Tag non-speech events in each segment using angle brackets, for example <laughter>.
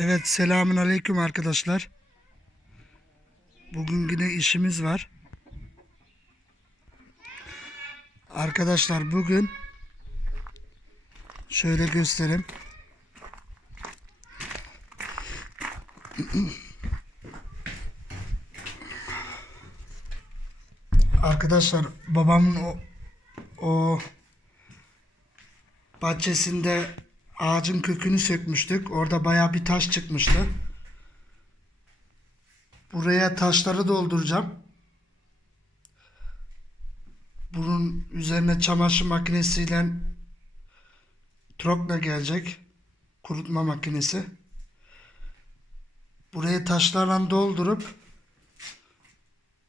Evet selamun aleyküm arkadaşlar. Bugün yine işimiz var. Arkadaşlar bugün şöyle göstereyim. Arkadaşlar babamın o, o bahçesinde ağacın kökünü sökmüştük. Orada baya bir taş çıkmıştı. Buraya taşları dolduracağım. Bunun üzerine çamaşır makinesiyle trokla gelecek. Kurutma makinesi. Buraya taşlarla doldurup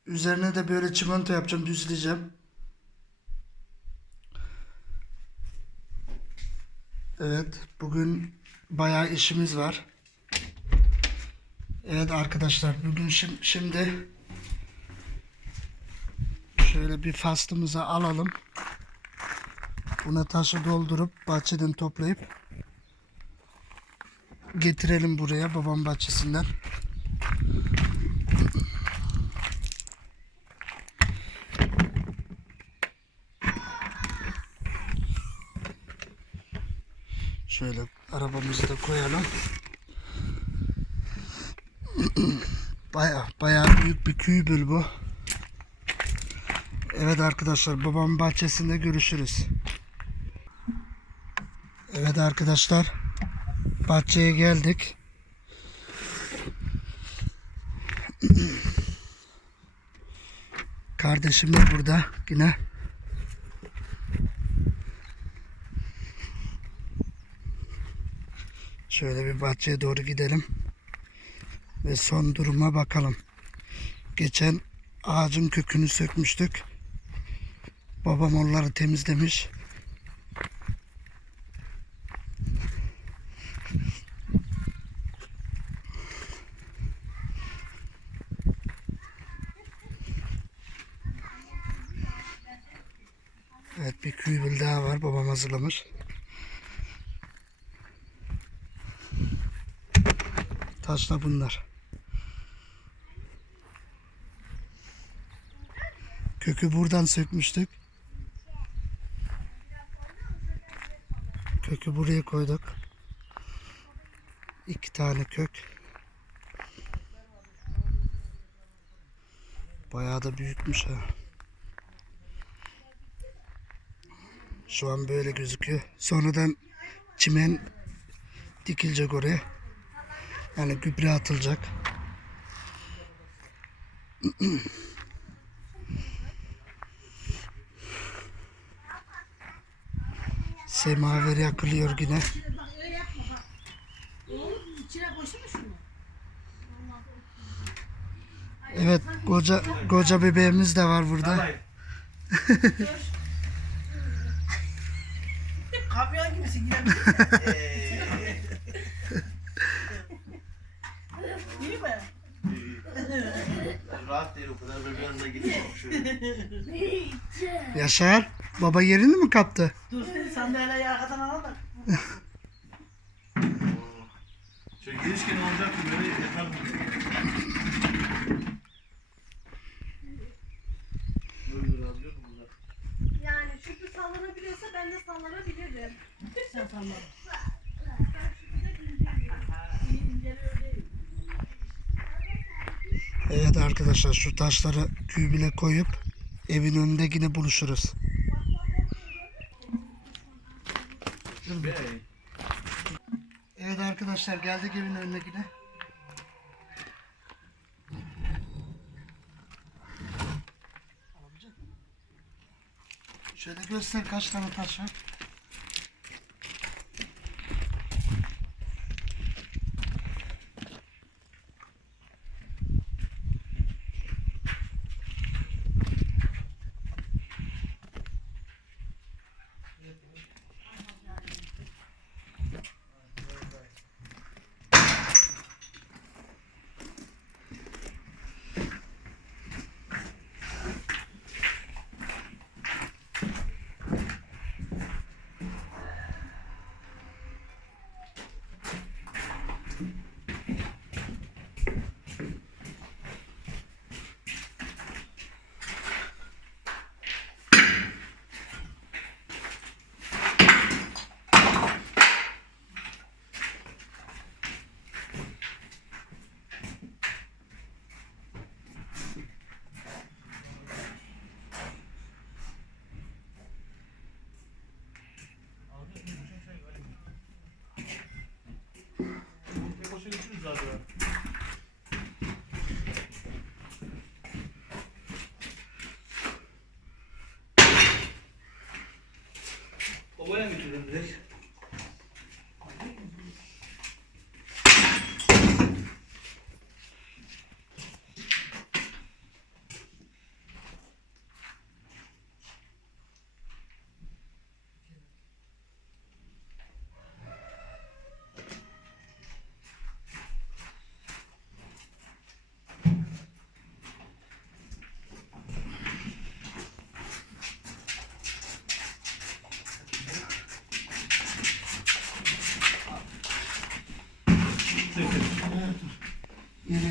üzerine de böyle çimento yapacağım, düzleyeceğim. Evet, bugün bayağı işimiz var. Evet arkadaşlar, bugün şim- şimdi şöyle bir faslımızı alalım. Buna taşı doldurup bahçeden toplayıp getirelim buraya babam bahçesinden. Şöyle arabamızı da koyalım. <clears throat> Baya baya büyük bir kübül bu. Evet arkadaşlar babamın bahçesinde görüşürüz. Evet arkadaşlar bahçeye geldik. <clears throat> Kardeşim de burada yine. Şöyle bir bahçeye doğru gidelim. Ve son duruma bakalım. Geçen ağacın kökünü sökmüştük. Babam onları temizlemiş. Evet bir kübül daha var babam hazırlamış. Taşla bunlar. Kökü buradan sökmüştük. Kökü buraya koyduk. İki tane kök. Bayağı da büyükmüş ha. Şu an böyle gözüküyor. Sonradan çimen dikilecek oraya. Yani gübre atılacak. Semaver yakılıyor yine. Evet koca koca bebeğimiz de var burada. Kamyon gibisin yine. <laughs> o kadar böyle yanına gidecek şöyle. Yaşar baba yerini mi kaptı? Dur sandalyeyi arkadan al da. Şöyle girişken olacak mı böyle yeter mi? Böyle radyo mu burada? Yani Şükrü sallanabiliyorsa ben de sallanabilirim. Sen salla. Evet arkadaşlar şu taşları kübüle koyup evin önünde yine buluşuruz. Evet arkadaşlar geldik evin önüne yine. Şöyle göster kaç tane taş var. görülebilir.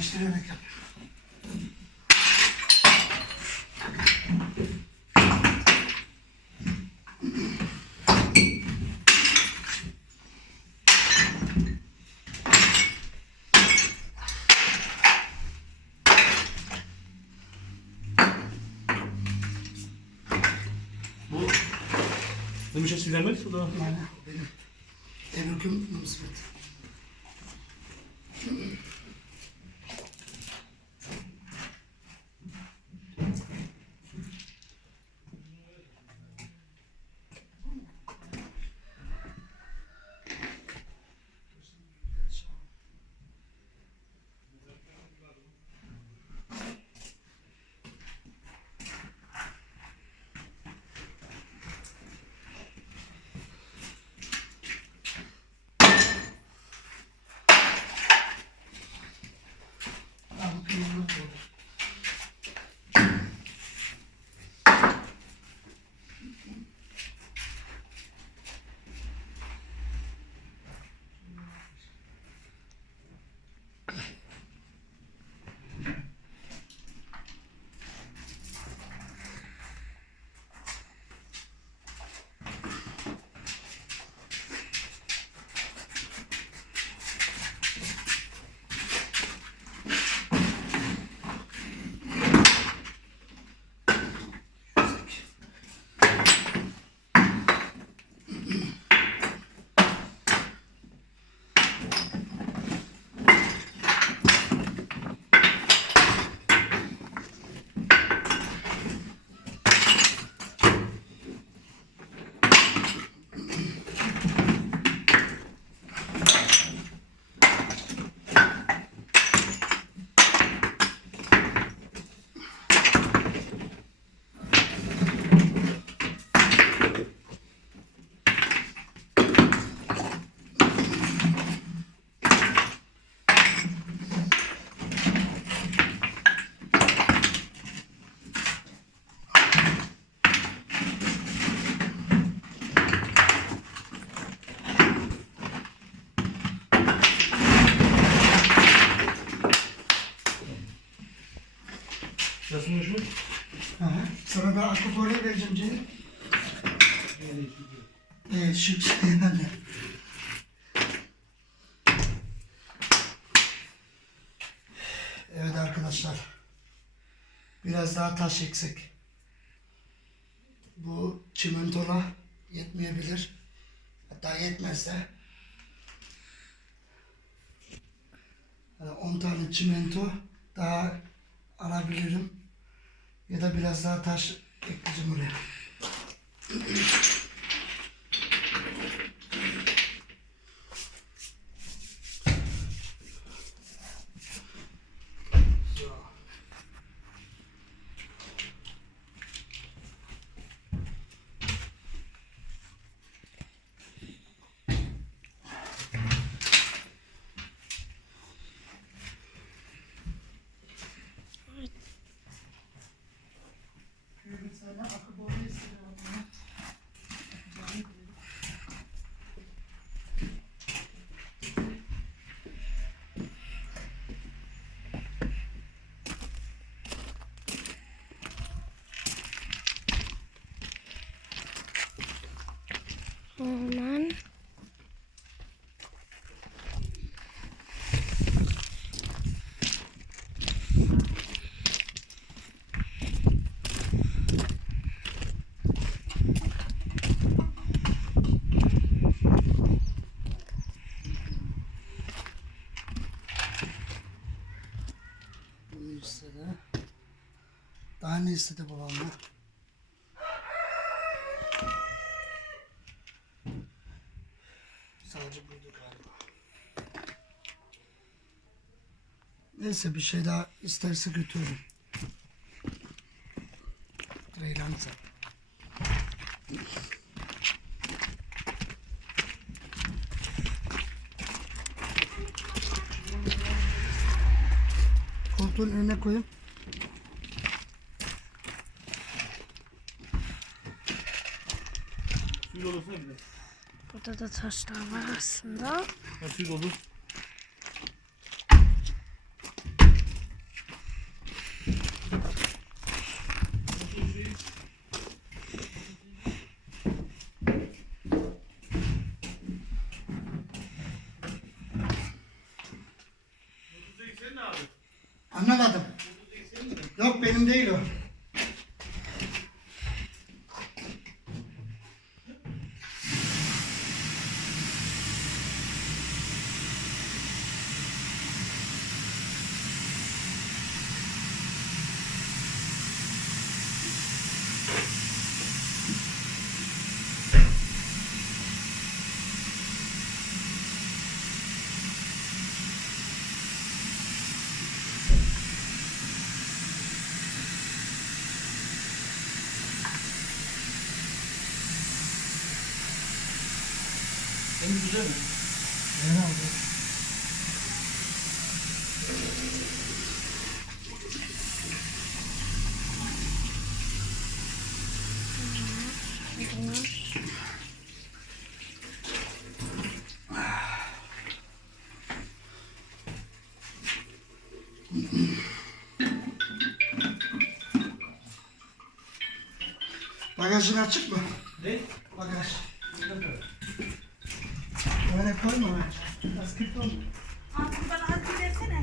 Yerleştirerek yap. Bu ne bir şey silermek bu da. Yani benim Ebru'kum Nusret. Vereceğim Cemil. Evet şu yani. Evet arkadaşlar. Biraz daha taş eksik. Bu çimentola yetmeyebilir. Hatta yetmezse yani 10 tane çimento daha alabilirim. Ya da biraz daha taş ekleyeceğim oraya. Orman. Bunu istedi. Daha ne istedi babamla? Sadece buydu galiba. Neyse bir şey daha isterse götürürüm. Reylansa. Koltuğun önüne koyayım. Suyu dolusuna bir de. Burada da taşlar var aslında. Ha, suyu güzel mi? Herhalde. Bagajın açık mı? Ne? Bagaj. Koyma. Biraz kırk oldu. Abi bana az bir versene.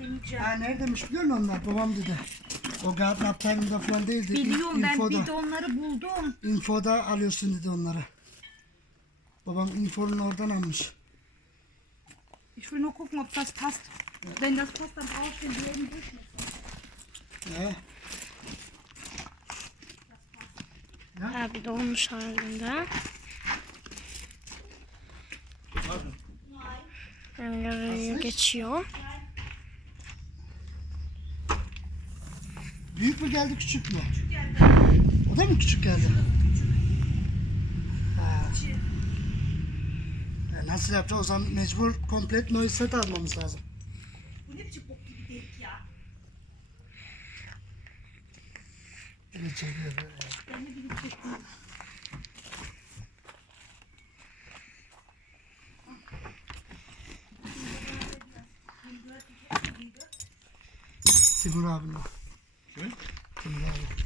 Deneyeceğim. Ha neredeymiş biliyor musun onlar? Babam dedi. O garden abteilinde falan değildi. Biliyorum ben Infoda, bidonları buldum. infoda alıyorsun dedi onları. Babam infonun oradan almış. Ich will nur gucken, ob das passt. Wenn das passt, dann brauche ich den selben Durchmesser. He. Abi dolmuş halinde. Oraya geçiyor. Büyük mü geldi küçük mü? O da mı küçük geldi? Ha. E, nasıl yapacağız? O zaman mecbur komplet noise set almamız lazım. Bu ne biçim bok gibi denk ya. Biri çekiyor böyle. Ben de abinin. o. Kimin? Timur abi.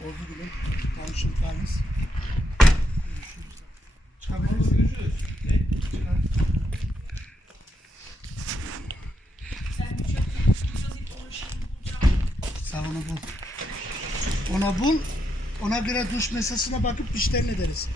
Oldu bile. Tanışın Paris. Ona bul. Ona göre duş mesasına bakıp işlerini ederiz.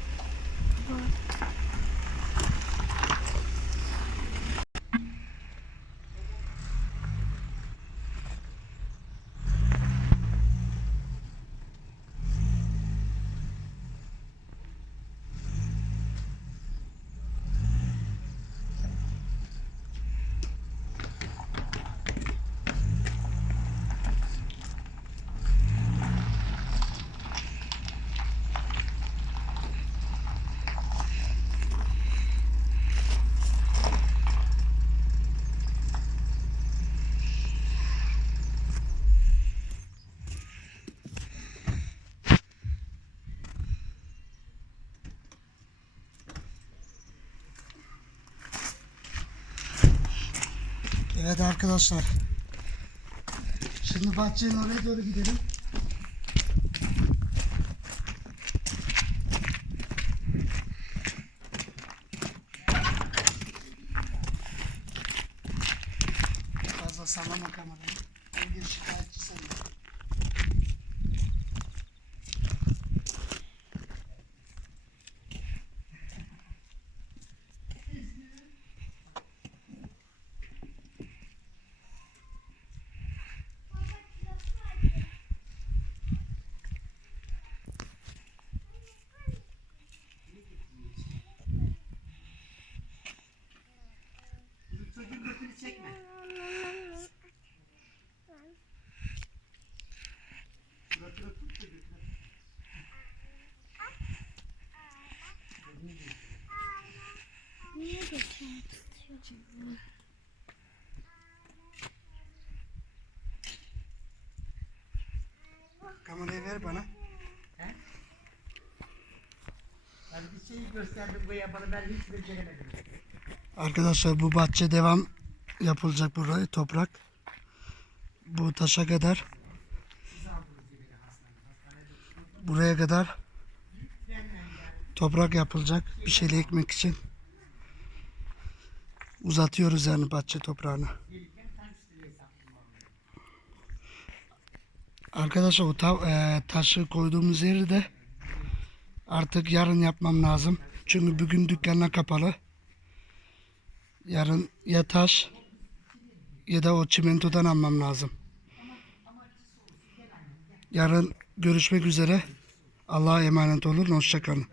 Evet arkadaşlar. Şimdi bahçenin oraya doğru gidelim. Fazla sallama kamerayı. Bir şikayetçi sen. Geçmek istiyorsun? Kamerayı ver bana. Hadi bir şeyi gösterdim bu yapanı ben hiç beceremedim. Arkadaşlar bu bahçe devam yapılacak burayı toprak. Bu taşa kadar. Buraya kadar toprak yapılacak bir şeyle ekmek için. Uzatıyoruz yani bahçe toprağını. Arkadaşlar o ta- e, taşı koyduğumuz yeri de artık yarın yapmam lazım. Çünkü bugün dükkanlar kapalı. Yarın ya taş ya da o çimentodan almam lazım. Yarın görüşmek üzere. Allah'a emanet olun. Hoşçakalın.